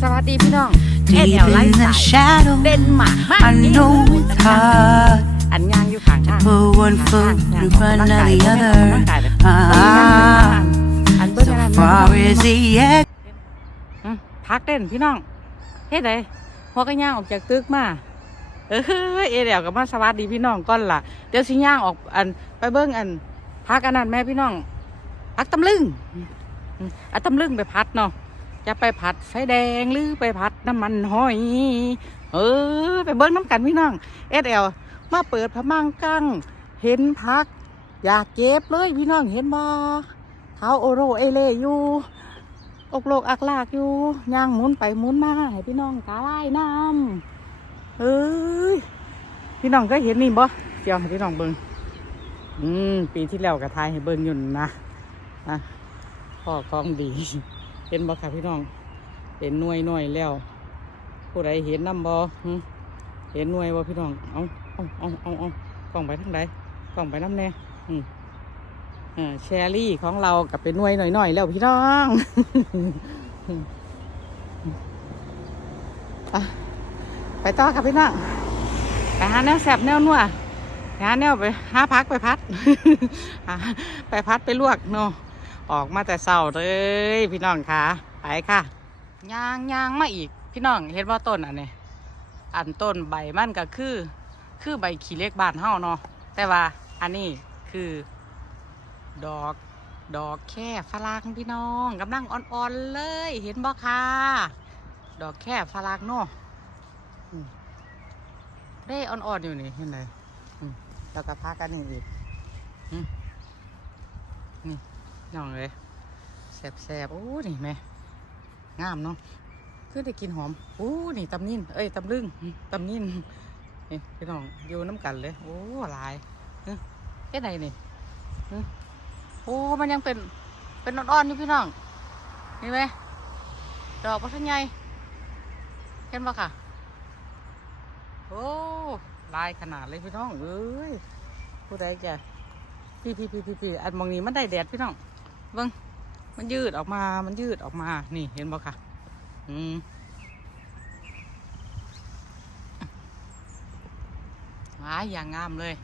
สวัสดีพี่น้อง Deep แอลไล in ฟ์ส the ไตล์ shadow, เดนมาร์ก I know it's hard. อันย่างอยู่ข้างทาง Put one foot in front of the other. อันเบิ้ง So อะไร far is the echo. พักเต้นพี่น้องเฮ็ดไดพอก็ย่างออกจากตึกมาเออเอเดี๋ยวก็มาสวัสดีพี่น้องก่อนล่ะเดี๋ยวสิย่างออกอันไปเบิ้งอันพักอันนั้นแม่พี่น้องพักตำลึงอืมเอันตำลึงไปพัดเนาะ จะไปผัดไฟแดงหรือไปผัดน้ำมันหอย เออ ไปเบิ้งน้ำกันพี่น้องเอสเอลมาเปิดพมังกังเห็นพัก อยากเก็บเลยพี่น้องเห็นบ่เท้าโอโรเอเลอยู่อกโลกอักลากอยู่ย่างหมุนไปหมุนมาให้พี่น้องตาไล่น้ำเอ้ยพี่น้องก็เห็นนี่บ่เจียวให้พี่น้องเบิ้งอืมปีที่แล้วก็ทายให้เบิ้งยู่นนะนะพ่อกองดี เห็นบ่ค่ะพี่น้องเป็นหน่วยหน่วยแล้ว ผู้ใดเห็นน้ำบ่เห็นหน่วยบ่พี่น้อง เอาเอาเอาเอาเอากล้องไปทางใดกล้องไปน้ำแน่อืมอ่าแชรี่ของเรากับเป็นหน่วยหน่อยๆแล้วพี่น้องไปต่อครับพี่น้อง ไปหาแนวแสบแนวนัวไปหาแนวไปหาพักไปพัด ไปพัดไปลวกเนาะ ออกมาแต่เศร้าเลยพี่น้องค่ะไปค่ะยางยางมาอีก พี่น้องเห็นว่าต้นอันนี้อันต้นใบมันก็คือ คือใบขี้เล็กบานเฮาเนาะแต่ว่าอันนี้คือ ดอก ดอกแค่ฝรั่งพี่น้องกำลังอ่อนๆเลย เห็นบ่ค่ะดอกแค่ฝรั่งเนาะได้อ่อนๆอยู่นี่เห็นไหมอืมแล้วก็พากันนี่อีกนี่ น้องเลยแสบๆโอ้นี่แม่งามเนาะคือได้กินหอมโอ้นี่ตำนินเอ้ยตำลึงตำนินนี่พี่น้องอยู่น้ำกันเลย โอ้หลายเฮ้ยไดนี่โอ้มันยังเป็นเป็นอ่อนๆอยู่พี่น้องนี่ไหมดอกพัทใหญ่เห็นปะค่ะโอ้ลายขนาดเลยพี่น้องเอ้ยผู้ใดจะพี่พี่พี่พี่พี่อันมองนี้มันได้แดดพี่น้อง เบิ้งมันยืดออกมา มันยืดออกมา นี่เห็นปะค่ะ อืมว้ายอย่างงามเลย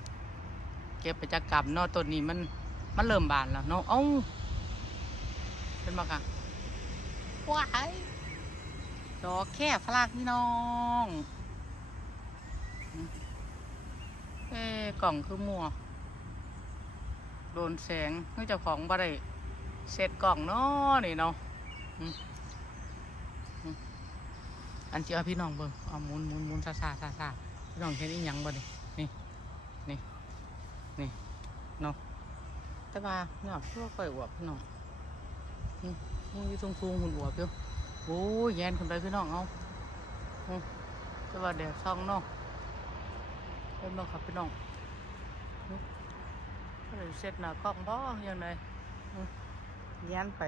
เก็บไปจากกลับเนาะต้นนี้มัน มันเริ่มบานแล้วเนาะเอ้าเป็นบักอะว้ายดอกแค่ฝรั่งพี่น้องอืมเอ้กล่องคือมัว โดนแสงเนื่องจากของบ่ได้ เสร็จกล่องเนาะนี่เนาะอืมอืมอันเจ้าพี่น้องเบิ่งเอาหมุนหมุนหมุนซาซาซาซาพี่น้องเห็นอีหยังบ่นี่นี่นี่นี่เนาะแต่ว่าเนาะทั่วค่อยอวบพี่น้องมึงอยู่ตรงฟูงหุ่นอวบอยู่โอ้ยแยนขึ้นไปพี่น้องเอาแต่ว่าแดดส่องเนาะเป็นบ้างครับพี่น้องเลยเสร็จหน้ากล้องบ่ยังไง อืมแยนไป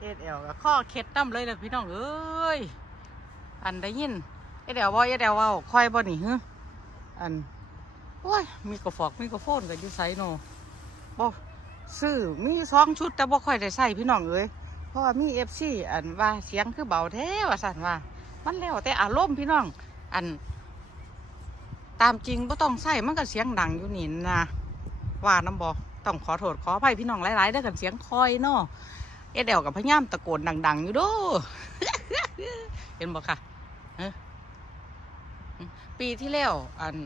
เอ็ดเอลกับข้อเข็ดน้ำเลยนะพี่น้องเอ้ยอันได้ยินเอ็ดเอลว่าเอ็ดเอลว่าค่อยบ่หนิฮึอันโอ้ยมีกระฟอกมีกระโฟนกับยูไซโนบ่ซื้อมีสองชุดแต่บ่ค่อยได้ใส่พี่น้องเอ้ยเพราะว่ามีเอฟซีอันว่าเสียงคือเบาแท้ว่าสั่นว่า มันแล้วแต่อารมณ์พี่น้อง อัน ตามจริงบ่ต้องใส่มันก็เสียงดังอยู่นี่นะว่าน้ำบ่ ต้องขอโทษขออภัยพี่น้องหลายๆเด้กันเสียงคอยเนาะเอเดลกับพยายามตะโกนดัง ๆ อยู่ด้อเห็นบ่ค่ะปีที่แล้วอัน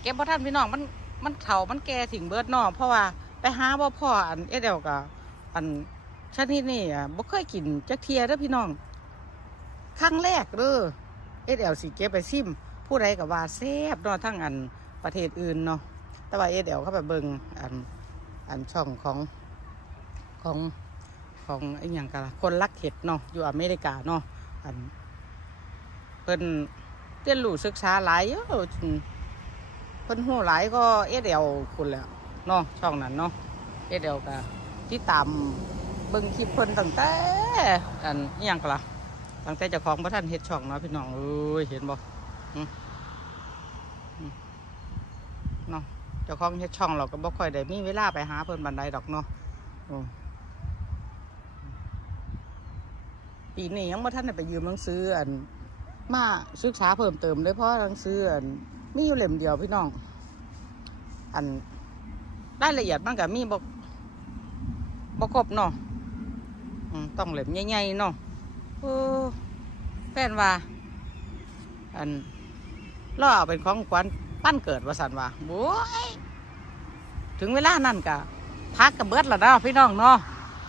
เก็บบ่ทันพี่น้องมันมันเถามันแก่ถึงเบิดนอเพราะว่าไปหาบ่พ่ออันเอเดลกับอันชนิดนี้อะบ่เคยกินจักเทียเด้อพี่น้องครั้งแรกเด้อเอเดลสิเก็บไปซิมผู้ใดก็ว่าแซ่บเนาะทั้งอัน ประเทศอื่นเนาะแต่ว่าเอเดลเข้าไปเบิงอันอันช่องของของของไอ้ยังกันล่ะคนรักเห็ดเนาะอยู่อเมริกาเนาะอันเพิ่นเรียนรู้ศึกษาหลายเยอะเพิ่นหูหลายก็เอเดลคุณแหล้วเนาะช่องนั้นเนาะเอเดลก็ที่ตามเบิ่งคลิปเพิ่นตั้งแต่อันอหยังกะล่ะตั้งแต่เจ้าของพระท่านเฮ็ดช่องเนาะพี่น้องเอ้ยเห็นบ่อืมอืม เนาะเจ้าของเฮ็ดช่องเราก็บ่ค่อยได้มีเวลาไปหาเพิ่นบันไดดอกเนาะอืมปีนี้ยังบ่ทันได้ไปยืมหนังสืออันมาศึกษาเพิ่มเติมเลยเพราะหนังสืออันมีอยู่เล่มเดียวพี่น้อง อันรายละเอียดมันก็มีบ่บ่ครบเนาะอืมต้องเล่มใหญ่ๆเนาะเออแฟนว่า อันล่อเอาเป็นของขวัญ ปั้นเกิดว่าสันว่าโว้ยถึงเวลานั่นกะพักกับเบิร์ดแล้วเนาะพี่น้องเนาะ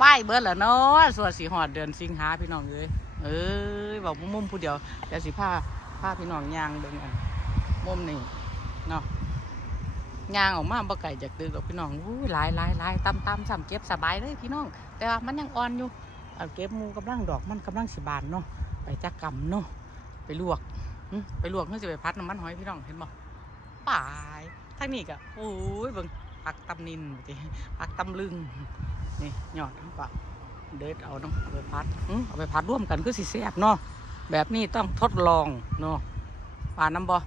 ป้ายเบิร์ดแล้วเนาะส่วนสีหอดเดือนสิงหาพี่น้องเอ้ยเอ้ยบอกมุมผู้เดียวเดี๋ยวสิผ้าผ้าพี่น้องยางเบิ่งอันมุมนี่เนาะยางออกมาบ่ไก่จากตึกดอกพี่น้องอู้หลายหลายหลายตำตำซ้ำเก็บสบายเลยพี่น้อง แต่ว่ามันยังอ่อนอยู่เอาเก็บมูกำลังดอกมันกำลังสิบานเนาะไปจักกำเนาะไปลวกไปลวกเพื่อจะไปพัดน้ำมันหอยพี่น้องเห็นบ่ ปายทางนี้ก็โอ้ยเบิ่งผักตำนินจิผักตำลึงนี่หยอดทั้งปะเด็ดเอาน้ำเอาไปพัดเอาไปพัดร่วมกันคือสิแซ่บเนาะแบบนี้ต้องทดลองเนาะปานน้ำบ่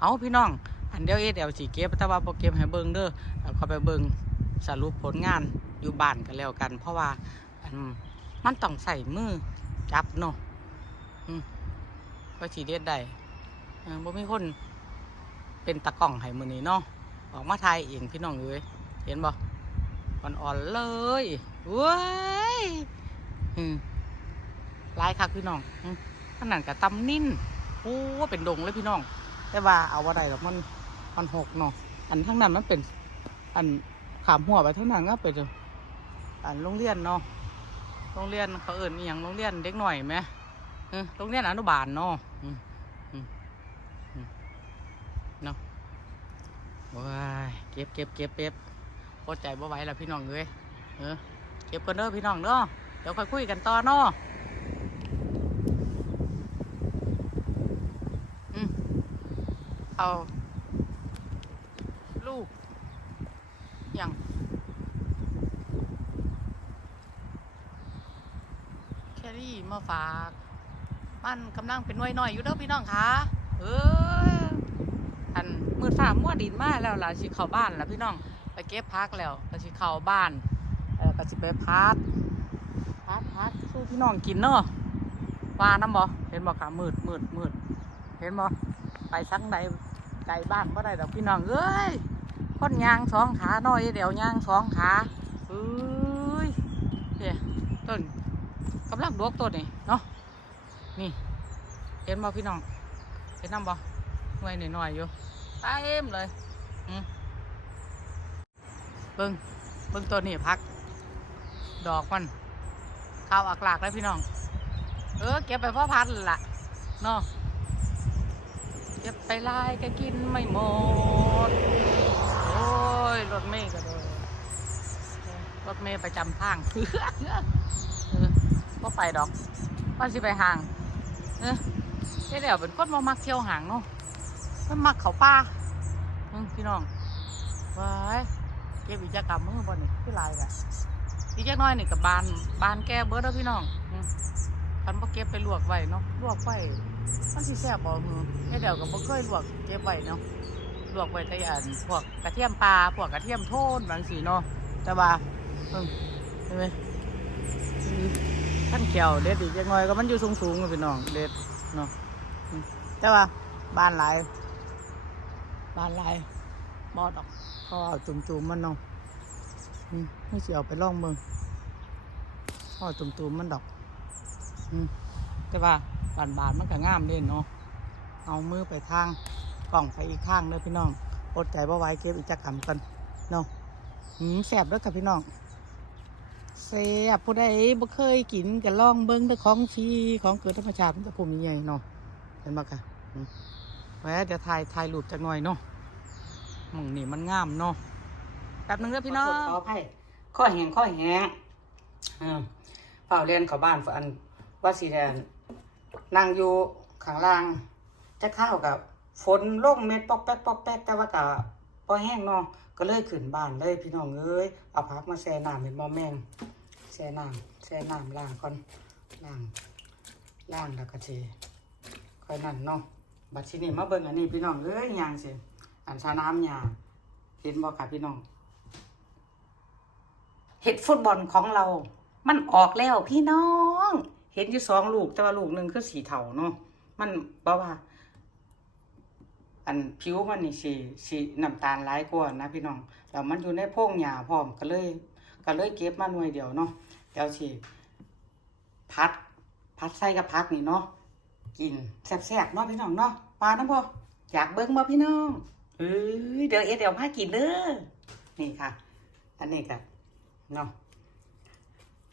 เอาพี่น้อง อันเดียวเอ็ดเดียวสิเก็บแต่ว่าบ่เก็บให้เบิ่งเด้อเอาเข้าไปเบิ่งสรุปผลงานอยู่บ้านกันแล้วกัน เพราะว่าอันมันต้องใส่มือจับเนาะก็สิเด็ดได้บ่มีคน เป็นตะกล้องให้มือนี้เนาะออกมาถ่ายเองพี่น้องเอ้ยเห็นบ่อ่อนๆเลยเว้ยลายคักพี่น้องขนาดกับตำนิ่นโอ้เป็นดงเลยพี่น้อง แต่ว่าเอาว่าได้หรอกมันมันหกเนาะอันทั้งนั้นมันเป็น อันขามหัวไปทั้งนั้นก็เป็นอันโรงเรียนเนาะโรงเรียนเขาเอิ่อหย่างโรงเรียนเด็กหน่อยไหมเออโรงเรียนอนุบาลเนาะอืม เนาะ ว้ายเก็บเก็บเก็บเก็บปวดใจบ่ไหวแล้วพี่น้องเอ้ยเออเก็บกันเด้อพี่น้องเนาะเดี๋ยวค่อยคุยกันต่อเนาะอืมเอา ลูกย่างแครี่มาฝาก มันกำลังเป็นหน่วยหน่อยอยู่เด้อพี่น้องคะเอออัน มืดฟ้ามัวดินมาแล้วล่ะสิเข้าบ้านแล้วพี่น้องไปเก็บพักแล้วก็สิเข้าบ้านเออก็สิไปพัดพัดพัดสู้พี่น้องกินเนาะว่าน้ำบ่เห็นบ่ค่ะมืดมืดมืดเห็นบ่ไปสังใดไกลบ้านบ่ได้ดอกพี่น้องเอ้ยคนยางสองขาน้อยเดี๋ยวยางสองขาเอ้ยเดี๋ยต้นกำลังดวกต้นนี่เนาะนี่เห็นบ่พี่น้องเห็นน้ำบ่หน่วยหน่อยๆอยู่ เต็มเลยเบิ้งเบิ้งตัวนี้พัก ดอกมันข้าวอักหลากเลยพี่น้อง เออ เก็บไปพ่อพันละเนาะเก็บไปลายก็กินไม่หมด โอ้ย รถเมย์ก็เลยรถเมย์ประจำทางเออก็ไปดอกว่าสิไปห่าง เออเดี๋ยวเป็นคนมามักเที่ยวห่างเนาะ มันมักเขาป้ามึงพี่น้องว้ายเก็บอีจะกลับมือบนนี่คือลายกะอีกจักหน้อยนี่กับบานบานแก้เบิร์ดแล้วพี่น้องคันบ่เก็บไปลวกไว้เนาะลวกไว้มันสิแซ่บบ่มือแค่เดี๋ยวก็บ่เคยลวกเก็บไว้เนาะลวกไว้แต่อันพวกกระเทียมปลาพวกกระเทียมโทนบางสีเนาะแต่ว่าเพิ่งเห็นไหมขั้นเขียวเด็ดอีกจักหน้อยก็มันอยู่สูงๆพี่น้องเด็ดเนาะแต่ว่าบ้านหลาย บานลายบอดอกก็เอาตุ่มๆมันเนาะอืมไม่สิเอาไปล่องเมืองก็เอตุ่มๆมันดอกอแต่ว่าบานบานๆมันก็งามเด่นเนาะเอามือไปทางกล่องไปอีกข้างเลยพี่น้องอดใจบ่ไว้เก็บอีกจักกำกันเนาะหืมแสบด้วยค่ะพี่น้องแสบผู้ใดบ่เคยกินก็ลองเบิ้งแต่ของฟรีของเกิดธรรมชาติมันจะภูมิใหญ่เนาะเห็นบ่ค่ะ วะเดี๋ยวถ่ายถ่ายรูปจักหน่อยเนาะมึงนี่มันงามเนาะแป๊บหนึงเด้อพี่น้องขออภัยข้อแหงข้อแหงอืมเฝ้าเรียนเขาบ้านอันว่าสีแดงนั่งอยู่ข้างล่าง จะเข้ากับฝนลงเม็ดปอกแป๊กปอกแป๊กแต่ว่ากับพอแห้งเนาะก็เลยขึ้นบ้านเลยพี่น้องเอ้ยเอาพักมาแช่น้ำเป็นมอแมงแช่น้ำแช่น้ำล้างก่อนล้างล้างแล้วก็เทค่อยนั่นเนาะ บัดทีนี้มาเบิ่งอันนี้พี่น้องเอ้ยยางสิอันชาน้ำยาเห็นบ่ค่ะพี่น้องเห็ดฟุตบอลของเรา มันออกแล้วพี่น้อง เห็นอยู่สองลูกแต่ว่าลูกหนึ่งคือสีเทาเนาะมันเพราะว่า อันผิวมันนี่สีสีน้ำตาลหลายกว่านะพี่น้องแล้วมันอยู่ในโพงหญ้าพร้อมก็เลย ก็เลยเก็บมาหน่วยเดียวเนาะเดี๋ยวสิพัดพัดใส่กับพักนี่เนาะ กินแซ่บๆเนาะพี่น้องเนาะปลาน้ำพออยากเบิ้งบ่พี่น้องเอ้ยเดี๋ยวเอ็ดเดี๋ยวพากินเด้อนี่ค่ะ อันนี้ก็เนาะ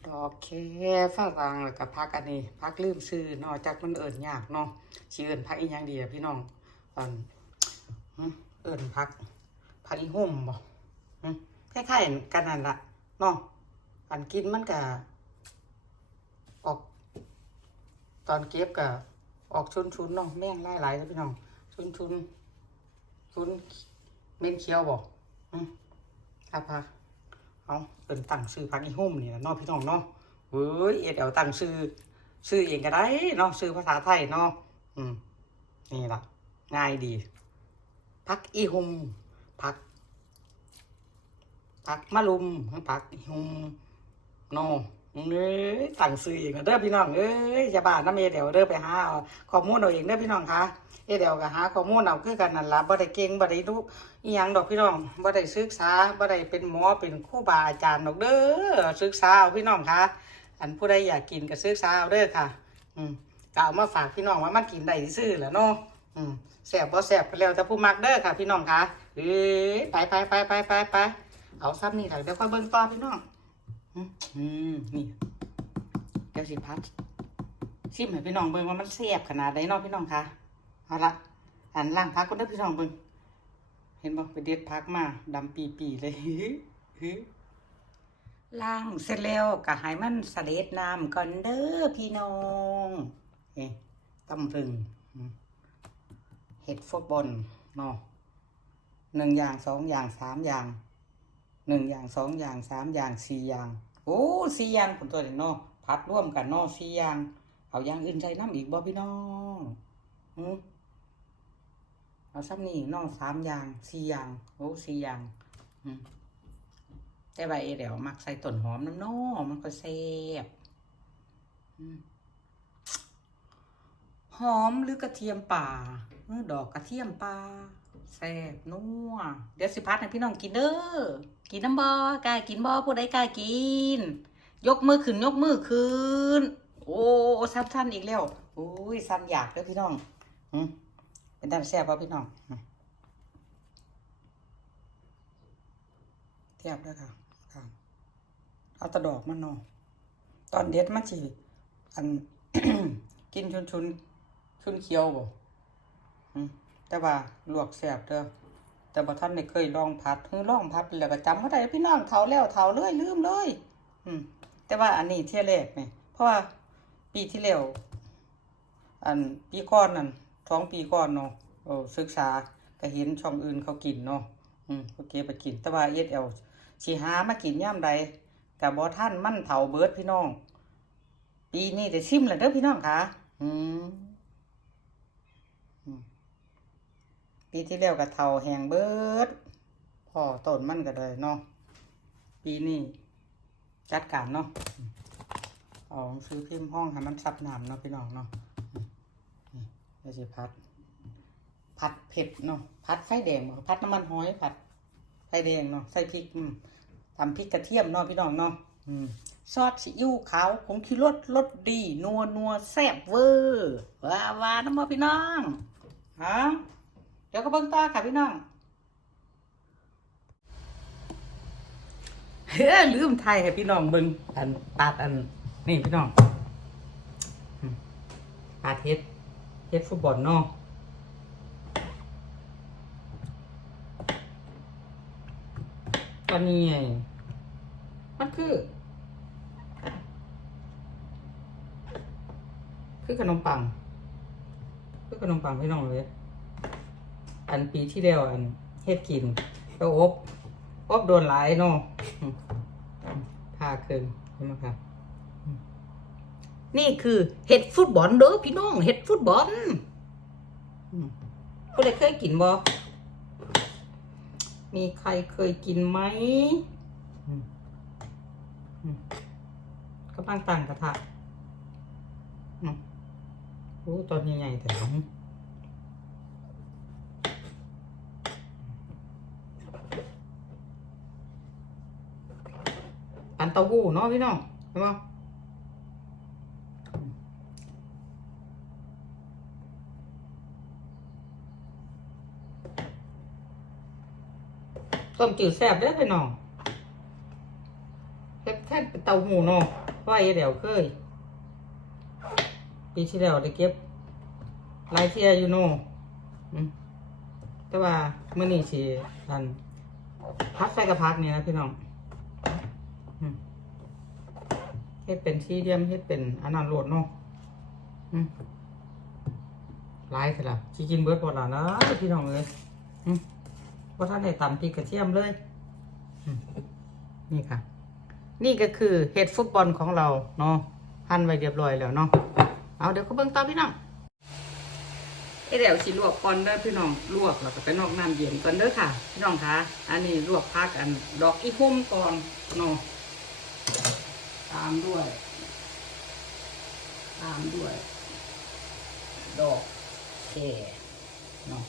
ดอกแค่ฝรั่งแล้วก็พักอันนี้พักลืมซื้อเนาะจากมันเอิญยากเนาะชื่อเอิญพักอีหยังดีอะพี่น้องอันเอิญพักพักอีหุ่มบ่คล้ายๆกันนั่นละเนาะอันกินมันก็ออกตอนเก็บก็ ออกชุนๆเนาะแม่งหลายๆแล้วพี่น้องชุนชุนชุนเม็นเคี้ยวบอืมครับพักเอาเป็นตั้งซื้อพักอีหุ่มนี่แหละเนาะพี่น้องเนาะเฮ้ยเอ็ดเอาตั้งซื้อซื้อเองก็ได้เนาะซื้อภาษาไทยเนาะอืมนี่ละง่ายดี พักอีหุ่มพักพักมะลุมพักอีหุ่มเนาะ เอ้ยสั่งซื้อเองนะเด้อพี่น้องเอ้ยอย่าบ้าน้ำเอเดี๋ยวเด้อไปหาเอาข้อมูลเอาเองเด้อพี่น้องคะเอเดี๋ยวก็หาข้อมูลเอาคือกันนั่นละบ่ได้เก่งบ่ได้รู้อีหยังดอกพี่น้องบ่ได้ศึกษาบ่ได้เป็นหมอเป็นครูบาอาจารย์ดอกเด้อศึกษาเอาพี่น้องคะอันผู้ใดอยากกินก็ศึกษาเอาเด้อค่ะ อืมก็เอามาฝากพี่น้องว่ามันกินได้ซื่อแหละเนาะอืมแซ่บบ่แซ่บก็แล้วแต่ผู้มักเด้อค่ะ พี่น้องคะเอ้ยไปไปไปไปไปไปเอาซ้ำนี่ค่ะเดี๋ยวค่อยเบิ่งต่อพี่น้อง อืมนี่เดี๋ยวสิพัดชิมให้พี่น้องเบิ่งว่ามันแซ่บขนาดไหนเนาะพี่น้องคะเอาละอันล่างพักก็ได้อพี่น้องเบิ่งเห็นบ่ไปเด็ดพักมาดำปีปีเลยล่างเสร็จแล้วก็ให้มันเสด็จน้ำก่อนเด้อพี่น้องเอ๊ะตำรึงเห็ดฟุตบอลเนาะหนึ่งอย่างสองอย่างสามอย่าง หนึ่งอย่างสองอย่างสามอย่างสี่อย่างโอ้สี่อย่างผลตัวเด็กเนาะพัดร่วมกันเนาะสี่อย่างเอาอย่างอื่นใช้น้ำอีกบ่พี่น้องอืมเอาซ้ำนี่น้องสามอย่างสี่อย่างโอ้สี่อย่างอืมแต่ว่าเอเดี๋ยวมักใส่ต้นหอมน้ำเน้อมันก็แซ่บหอมหรือกระเทียมป่าดอกกระเทียมป่าแซ่บนัวเดี๋ยวสิพัดให้พี่น้องกินเด้อ กินน้ำบอกล้ากินบอผู้ใดกล้ากิน ยกมือขึ้นยกมือขึ้น โอ้สั้นสั้นๆอีกแล้วโอ้ยสั้นอยากเด้อพี่น้องเป็นด้านแซ่บป่ะพี่น้องอืมเทียบเด้อค่ะค่ะเอาตะดอกมันเนาะตอนเด็ดมันสิอันกินชุนชุนชุนเคี้ยวบ่แต่ว่าลวกแซ่บเด้อ แต่บ่ท่านได้เคยลองผัดคือลองผัดแล้วก็จำบ่ได้พี่น้องเฒ่าแล้วเฒ่าเลยลืมเลย อืม แต่ว่าอันนี้เที่ยแรกนี่เพราะว่าปีที่แล้วอันปีก่อนนั่นสองปีก่อนเนาะโอ้ศึกษาก็เห็นช่องอื่นเขากินเนาะอืมเขาเก็บไปกิน แต่ว่า ESL สิหามากินยามใดก็บ่ทันมั่นเฒ่าเบิร์ดพี่น้อง ปีนี้ได้ชิมแล้วเด้อพี่น้องคะอืม ปีที่แล้วก็เท่าแหงเบิดพ่อต้นมันก็เลยเนาะปีนี้จัดการเนาะเอาซื้อพิมพ์ห้องให้มันซับน้ำเนาะพี่น้องเนาะนี่เดี๋ยวสิพัด ผัดเผ็ดเนาะผัดไฟแดงบ่ผัดน้ำมันหอยผัดไฟแดงเนาะใส่พริกทำพริกกระเทียมเนาะพี่น้องเนาะอืมซอสซีอิ๊วขาวผงชูรสรสดี นัวนัวแซ่บเวอร์ว้าวาน้ำมาพี่น้องฮะ ดี๋ยวก็เบิ่งต่อค่ะพี่น้องเฮ้ยลืมไทยให้พี่น้องเบิ่งอันปาดอันนี่พี่น้องอืมปาเฮ็ดเฮ็ดฟุตบอลเนาะตอนนี้ไงมันคือ คือขนมปัง คือขนมปังพี่น้องเลย อันปีที่แล้วอันเฮ็ดกินก็อบอบโดนหลายเนาะอืมผ่าเคิงเห็นไหมครับนี่คือเห็ดฟุตบอลเด้อพี่น้อง เห็ดฟุตบอลอืมผู้ใดเคยกินบ่มีใครเคยกินไหมกำลังตั้งกระทะเนาะโอ้ตอนใหญ่ๆแต่ของปัน เต้าหู้เนาะพี่น้องเห็นป่ต้มจืดแซ่บเด้พี่น้องเฮ็ดแค่เป็นเต้าหู้เนาะไว้เดี๋ยวเคยปีที่แล้วได้เก็บลายเทียอยู่โน่อืมแต่ว่ามื้อนี้สิอันพักใส่กระพักเนี่ยนะพี่น้องอืม เฮ็ดเป็นสี่เหลี่ยมเฮ็ดเป็นอันนั้นโลดเนาะอืมหลายสิล่ะสิกินเบิดบ่ล่ะนะพี่น้องเอ้ยอืมบ่ทันได้ตำพริกกระเทียมเลย นี่ค่ะ นี่ก็คือเห็ดฟุตบอลของเราเนาะหั่นไว้เรียบร้อยแล้วเนาะเอาเดี๋ยวเขาเบิ่งต่อพี่น้องไอเดี๋ยวสิลวกก่อนเด้อพี่น้องลวกแล้วก็ไปนอกน้ำเย็นก่อนเด้อค่ะ พี่น้องคะอันนี้ลวกพักอันดอกอีพุ่มก่อนเนาะามด้วย ตามด้วย ดอกแค่เนาะ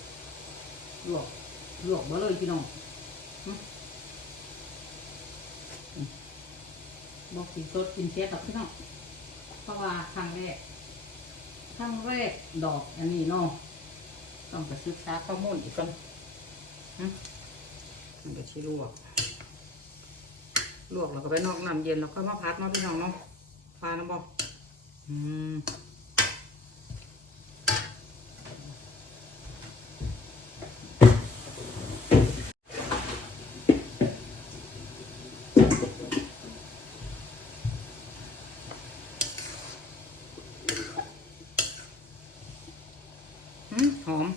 ลวกลวกมาเลยพี่น้องบอกกินสดกินเสียกับพี่น้องเพราะว่าครั้งแรกครั้งแรกดอกอันนี้เนาะต้องไปศึกษาข้อมูลอีกก่อนฮะมันก็ชิลวก ลวกแล้วก็ไปนอกน้ำเย็นแล้วก็มาพัดเนาะพี่น้องเนาะฟาน้ำบอกอืมหืมหอม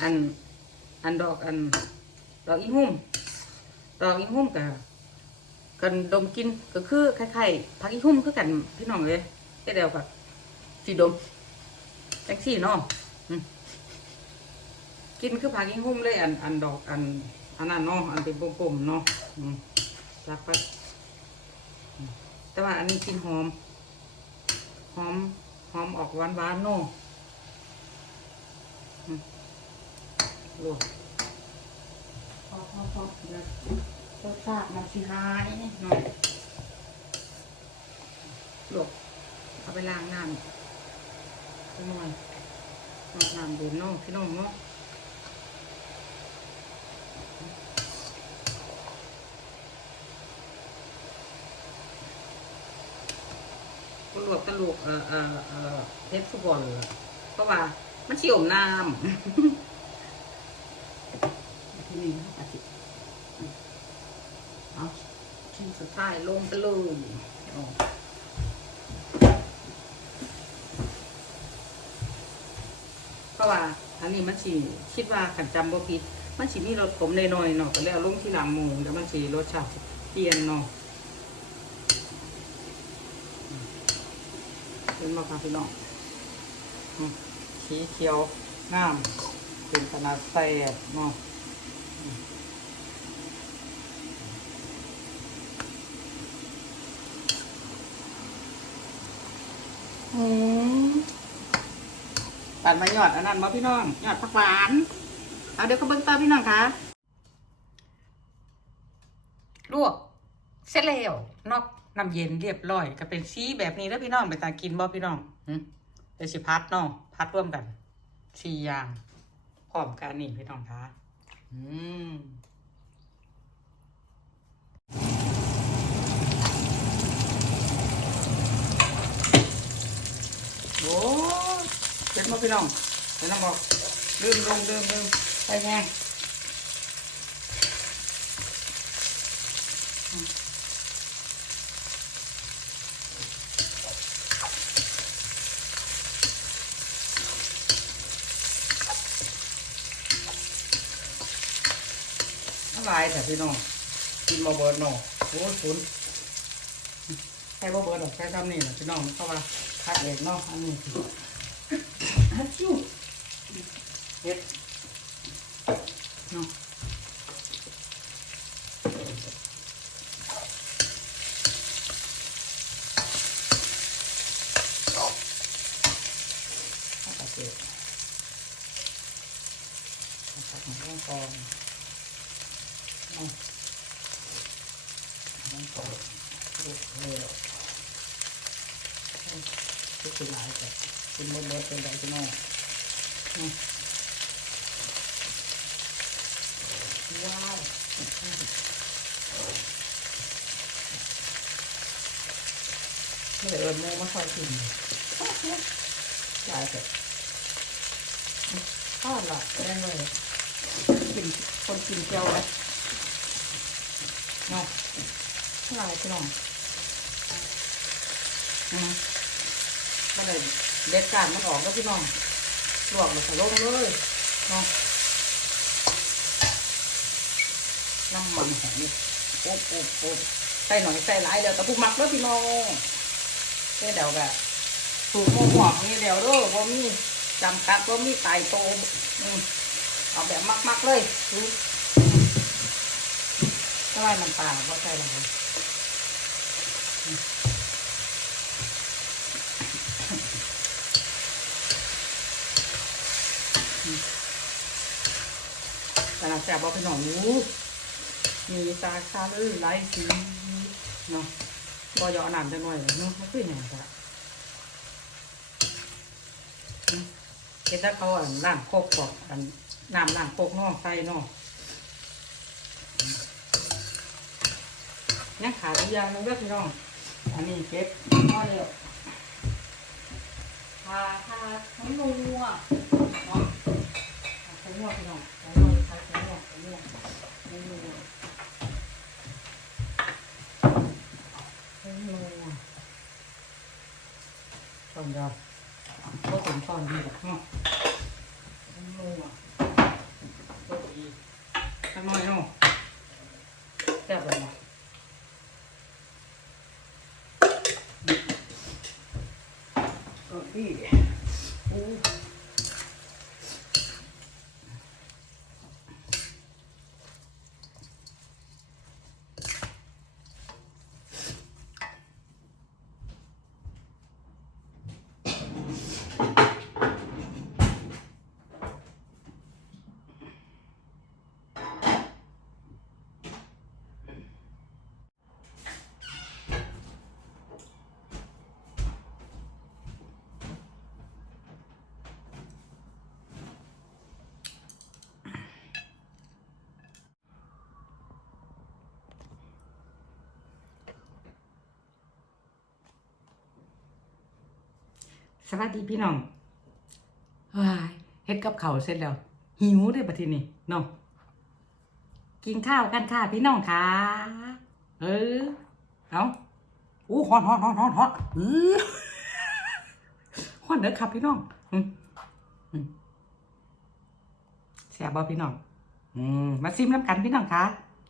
อัน อันดอกอัน ดอกอีหุ่ม ดอกอีหุ่มกับกันดมกินก็คือคล้ายๆผักอีหุ่มคือกันพี่น้องเลยแค่เดียวกับสีดมจังสี่เนาะอืมกินคือผักอีหุ่มเลยอันอันดอกอันอันนั้นเนาะอันเป็นปมๆเนาะอืมรักไปอืมแต่ว่าอันนี้กินหอม หอมหอมออกหวานๆเนาะลวก พอพอพอเดี๋ยวรสชาติมันสิหายหน่อยหลวกเอาไปล้างน้ำสักหน่อยล้างน้ำเดือดเนาะพี่น้องเนาะก็ลวกตะลูกเอ่อเอ่อเอ่อเทปฟุตบอลเพราะว่ามันเชี่ยวน้ำที่นี่นะอาทิตย์เอาชิ้น สุดท้ายลงไปเลยเอาเพราะว่าอันนี้มันสีคิดว่าขันจำบ่ผิดมันสีมีรสขมหน่อยๆเนาะก็แล้วลงที่หลังหมูแล้วมันสีรสชาติเปลี่ยนเนาะเป็นมาค่ะพี่น้องสีเขียวงามเป็นขนาดแสบเนาะ อืมตัดมาหยอดอันนั้นมาพี่น้องหยอดผักหวาน เอาเดี๋ยวก็เบิ้งตาพี่น้องคะลวกเสร็จแล้วนอกน้ำเย็นเรียบร้อย ก็เป็นสีแบบนี้แล้วพี่น้องไปตากินบ่พี่น้องเดี๋ยวสิพัดเนาะพัดร่วมกันสี่อย่างพร้อมกันนี่พี่น้องคะอืม อ้เป็นมาพี่น้องเป็นน้องบอกลืมลืมลืมลืมไปแง่อะไรแต่พี่น้องกินมาเบิร์ดเนาะโอ้ยคุณใช่บ่เบิร์ดหรอกแค่ทำนี่นะพี่น้องเพราะว่า คัดเองเนาะอันนี้ฮัชชูเฮ็ดเนาะ ต้องกองเอาต้องกองลุกเลยหรอกก็คือหลายแต่เป็นมดมดเป็นไรพี่น้องอืมว้าวไม่ได้เอิญโมมาคอยกินหลายแต่ ทอดละแรงเลยกินคนกินเจียวเลยเนาะลายพี่น้องอืมก็เลยเด็ดการมันออกแล้วพี่น้องลวกแล้วก็ลงเลยเนาะน้ำมันหอมปุ๊บปุ๊บปุ๊บใส่หน่อยใส่หลายเดี๋ยวแต่ผู้มักแล้วพี่น้องเดี๋ยวแบบสูตรโมหอกนี่เดี๋ยวเด้อพอมี จำกัดว่ามีไตโตอืมเอาแบบมักๆเลยดูถ้าไรมันปลาก็ใส่หลายอืมอืมแต่ละแซ่บบอกพี่น้องรู้มีตาคาเลยไลายสีเนาะบอยเอาน้ำจะหน่อยเนาะมันคืออย่างไร เห็นถ้าเขาอะล้างโคกกอนอันน้ำล้างโคกนอกใส่นอกยังขาดอีกอย่างนึงก็พี่น้อง อันนี้เก็บพอเดียวทาทาทั้งนัวเนาะทั้งนัวพี่น้องทั้งนัวทาทั้งนัวทั้งนัวทั้งนัวทั้งนัวต้นเดียว ก็ถึงตอนนี้แหละเนาะทั้งนัวก็อีกทั้งน้อยเนาะแซ่บเลยเนาะเออพี่โอ้ สวัสดีพี่น้องว้ายเฮ็ดกับเขาวเสร็จแล้ว หิวได้ปะทีนี้เนาะกินข้าวกันค่ะพี่น้องค่ะเออเอาอู้ฮอนฮอนฮอนฮอนฮอนอือฮอนเด้อครับพี่น้องอืมอืมแซ่บบ่พี่น้องอืมมาซิมน้ำกันพี่น้องค่ะ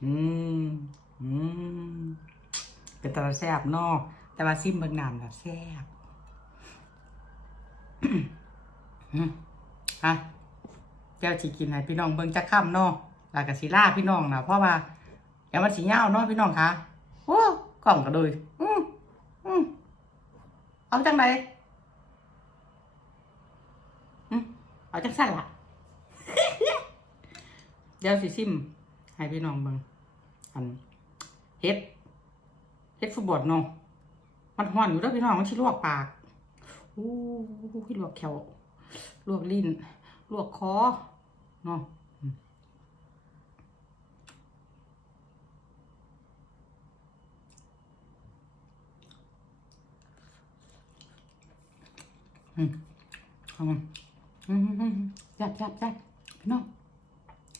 อืมอืมเป็นตาแซ่บเนาะแต่ว่าซิมเบิ่งน้ำน่ะแซ่บ อืมอะเจ้าสิกินให้พี่น้องเบิ่งจักค่ำเนาะแล้วก็สิล่าพี่น้องนะเพราะว่าอย่ามันสิยาวเนาะพี่น้องคะโอ้กล่องก็เลยอืมอืมเอาจังไดอืมเอาจังสั้นล่ะเดี๋ยวสิซิมให้พี่น้องเบิ่งอันเฮ็ดเฮ็ดฟุตบอลเนาะมันฮ้อนอยู่เด้อพี่น้องมันสิลวกปาก อู้หูลวกแขวลวกลิ้น ลวกคอเนาะอืมอืมเอามาอืมอืมจับจับจับพี่น้อง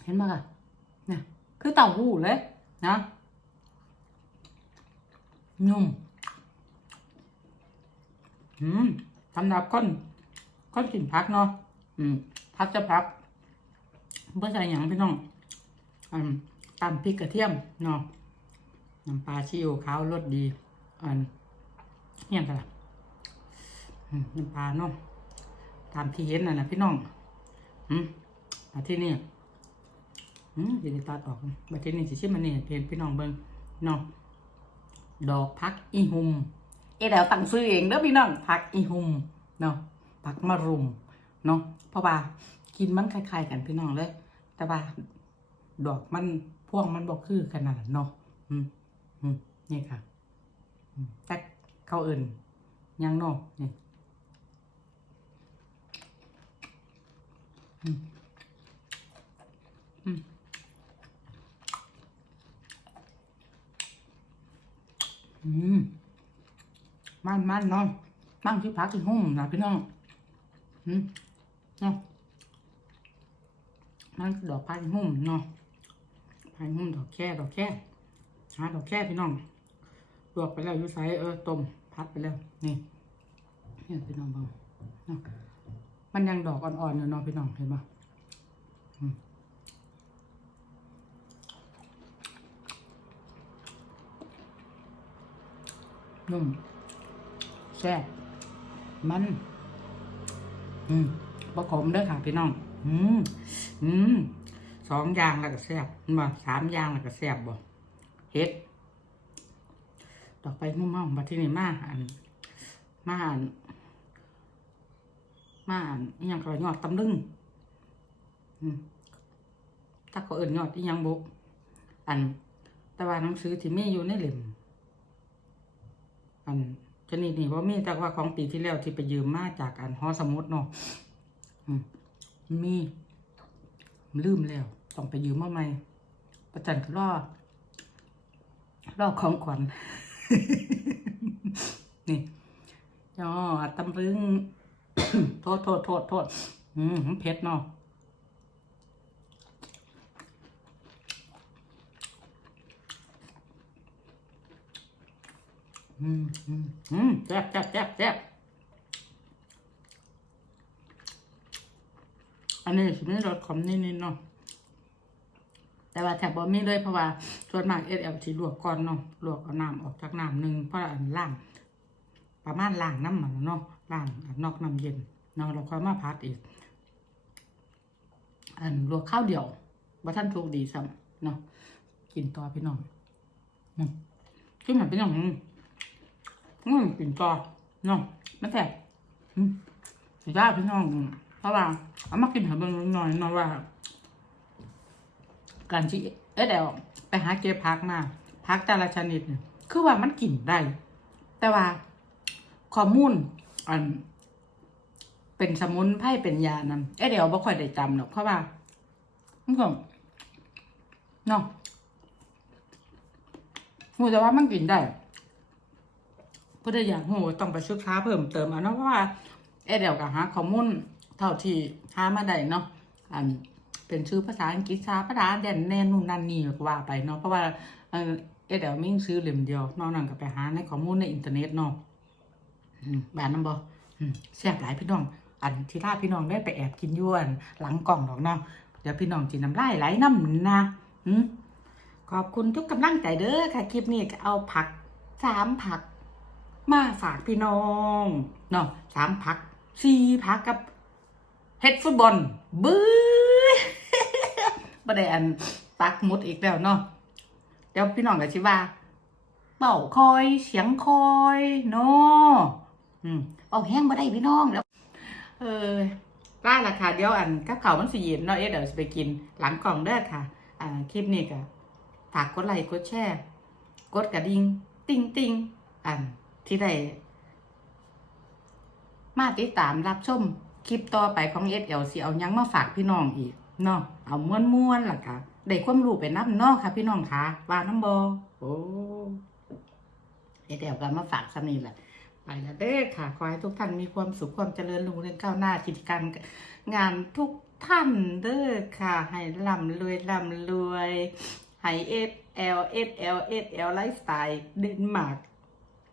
เห็นไหมล่ะเนี่ยคือเต่าหู้เลยนะนุ่มอืม สำหรับก้นก้นกินพักเนาะอืมพักจะพักเพื่อใส่หยังพี่น้องอืมตำพริกกระเทียมเนาะน้ำปลาชิโอขาวรสดีอันเฮียกันละน้ำปลาเนาะตามที่เห็นน่ะนะพี่น้องอืมมาที่นี่อืมจะได้ตัดออกมาที่นี่สิชิมมันนี่เห็นพี่น้องเบิ่งเนาะดอกพักอีหุม เอเดวตั้งซื้อเองเด้อพี่น้องผักอีหุมเนาะผักมะรุมเนาะเพราะว่ากินมันคล้ายๆกันพี่น้องเลย แต่ว่าดอกมันพวงมันบอกคือขนาดเนาะอืมอืมนี่ค่ะแต่เขาเอื่นยังเนาะนี่อืมอืมอืม มันมันเนาะมันที่พักที่ห้องนะพี่น้องอืมเนาะมันดอกพักที่ห้องเนาะพันหุ้มดอกแค่ดอกแค่หาดอกแค่พี่น้องลวกไปแล้วยูไซเออต้มพัดไปแล้วนี่นี่พี่น้องบ้างเนาะมันยังดอกอ่อนๆอยู่เนาะพี่น้องเห็นปะนุ่ม แซ่บมัน อืมบะขมเด้อค่ะพี่น้อง อืมอืมสองอย่างแล้วก็แซ่บบ่สามอย่างแล้วก็แซ่บบ่เฮ็ด ต่อไปมุ่งมั่งมาที่นี่มาอัน มาอันมาอันอิหยังก็ยอดตำลึงอืมถ้าเขาเอิ่นยอดอิหยังบุอันแต่ว่าหนังสือที่มีอยู่ในเล่มอัน ชนิดนี้ว่ามีแต่ว่าของปีที่แล้วที่ไปยืมมาจากอันหอสมุดเนาะมีลืมแล้ว ต้องไปยืมมาใหม่ประจันก็รอรอของขวัญนี่ย่อตำลึง โทษโทษโทษโทษอืมเผ็ดเนาะ อืมอืมอืมแซ่บแซ่บแซ่บแซ่บอันนี้สิมีรสขมนิดๆเนาะแต่ว่าแถบบอมีเลยเพราะว่าส่วนมากเอสเอลทีลวกก่อนเนาะลวกเอาน้ำออกจากน้ำหนึ่งเพราะอันล่าง ประมาณล่างน้ำมันเนาะล่างอันอกน้ำเย็นเนาะเราค่อยมาพัดอีก อันลวกข้าวเดียวว่าท่านทุกดีซ้ำเนาะกินต่อพี่น้องอืมกินเหมือนเป็นอย่างอืม อืมกินต่อเนาะไม่แตกอืมสุดยอดพี่น้องเพราะว่าเอามากินให้เบิ่งหน่อยเนาะว่า การที่เอ๊ะเดี๋ยวไปหาเก็บพักมาพักแต่ละชนิดเนี่ยคือว่ามันกินได้ แต่ว่าข้อมูลอัน เป็นสมุนไพรเป็นยานำเอ๊ะเดี๋ยวบ่ค่อยได้จำหรอกเพราะว่ามันก็เนาะหูแต่ว่ามันกินได้ เพื่ออยากหูต้องไปศึกษาเพิ่มเติมเอาเนาะเพราะว่าเอเดียวกับหาข้อมูลเท่าที่หามาได้เนาะอันเป็นชื่อภาษาอังกฤษชาภาษาแดนแน่นนู่นนั่นนี่ก็ว่าไปเนาะเพราะว่าเออเดี๋ยวมิ่งซื้อเล่มเดียวนอกนั้นก็ไปหาในข้อมูลในอินเทอร์เน็ตเนาะอืมบ้านน้ำบอแซ่บหลายพี่น้อง อันที่ท่าพี่น้องได้ไปแอบกินยวน หลังกล่องดอกเนาะเดี๋ยวพี่น้องจินน้ำลายไหลน้ำนะขอบคุณทุกกำลังใจเด้อค่ะคลิปนี้ก็เอาผักสามผัก มาฝากพี่น้องเนาะสามผักสี่ผักกับเฮ็ดฟุตบอลบื้อบ่ได้อันปักมุดอีกแล้วเนาะเดี๋ยวพี่น้องก็สิว่าเป่าคอยเสียงคอยเนาะอืมเป่าแห้งบ่ได้พี่น้องแล้ว เออได้ละค่ะเดี๋ยวอันกับเขามันสิเย็นเนาะเอ๊ะเดี๋ยวสิไปกินหลังกล่องเด้อค่ะ อ่าคลิปนี้ก็ฝากกดไลค์กดแชร์ กดกระดิ่ง ติ้งติ้งอัน ที่ได้มาติดตามรับชมคลิปต่อไปของ SL สิเอายังมาฝากพี่น้องอีกเนาะเอาม้วนม้วนล่ะค่ะได้ความรู้ไปนับเนาะค่ะ พี่น้องค่ะว่าน้ำบอโอ้ SL ก็มาฝากสำนีแหละไปแล้วเด้อค่ะ ขอให้ทุกท่านมีความสุขความเจริญรุ่งเรืองก้าวหน้ากิจการงานทุกท่านเด้อค่ะ ให้ร่ำรวยร่ำรวยให้ SL SL SL ไลฟ์สไตล์เดนมาร์ก